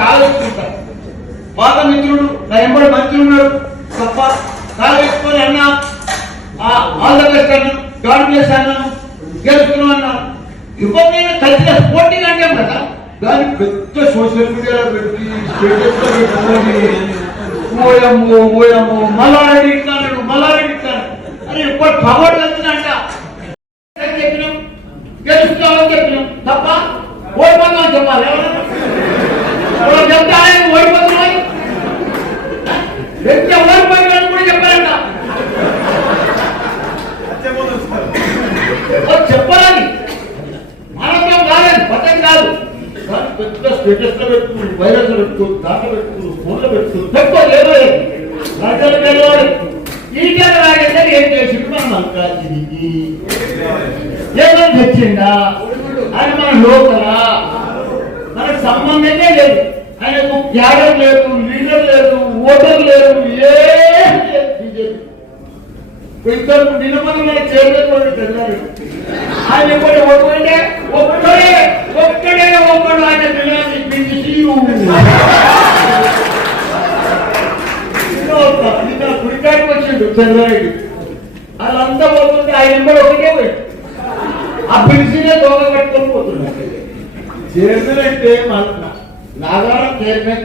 కాగలించుకుంటారు. బాగా మిత్రుడు నా ఎంబడి మంత్రి ఉన్నాడు తప్ప కాగలించుకొని అన్నా ఆల్ ద బెస్ట్ అన్నాను, గాడ్ బ్లెస్ అన్నాను, గెలుస్తున్నాం అన్నాను. ఇవ్వనైనా కలిసిన స్పోర్టింగ్ అంటే కదా దాన్ని పెద్ద సోషల్ మీడియాలో పెట్టి స్టేటస్ లో పెట్టుకొని ఓయమ్మో మల్లారెడ్డి ఇట్లాడు మల్లారెడ్డి ఇట్లాడు అని ఎప్పుడు పవర్ వెళ్తుందంట. చెప్పినాం గెలుస్తున్నామని చెప్పినాం తప్ప ఓడిపోతామని చెప్పాలి. చెప్తానే ఓడిపోతున్నాయి వ్యక్తి ఓడిపోయినాను కూడా చెప్పారంట. చెప్పాలని మానవం కాలేదు, పద్ధతి కాదు. కానీ పెద్ద స్టేటస్ లో పెట్టుకుని వైరస్ లో పెట్టుకుని దాంట్లో పెట్టుకుని ఫోన్లో పెట్టుకుని పెట్టుకోలేదు ప్రజలు గెలవాలి. ఈ గెలవాలంటే ఏం చేసిండు మనం మల్కాజికి ఏమని తెచ్చిండా అని మన లోకల మనకు సంబంధమే లేదు. ఆయనకు క్యాడర్ లేదు, లీడర్ లేదు, ఓటర్ లేదు, ఏం లేదు. బీజేపీ ఇద్దరు నిలబడి మన చైర్మన్ వెళ్ళారు. ఆయన ఎప్పుడు ఓడిపోయింటే ఒక్కడే ఒక్కడు ఆయన పిల్లల్ని పిలిచి గుడికాడికి వచ్చిండు చంద్రారెడ్డి. వాళ్ళంతా పోతుంటే ఆయన కూడా ఒకటే పోయింది. ఆ పిలిచినే దోగ కట్టుకొని పోతున్నాడు. చైర్మన్ అంటే నాగారం చైర్మన్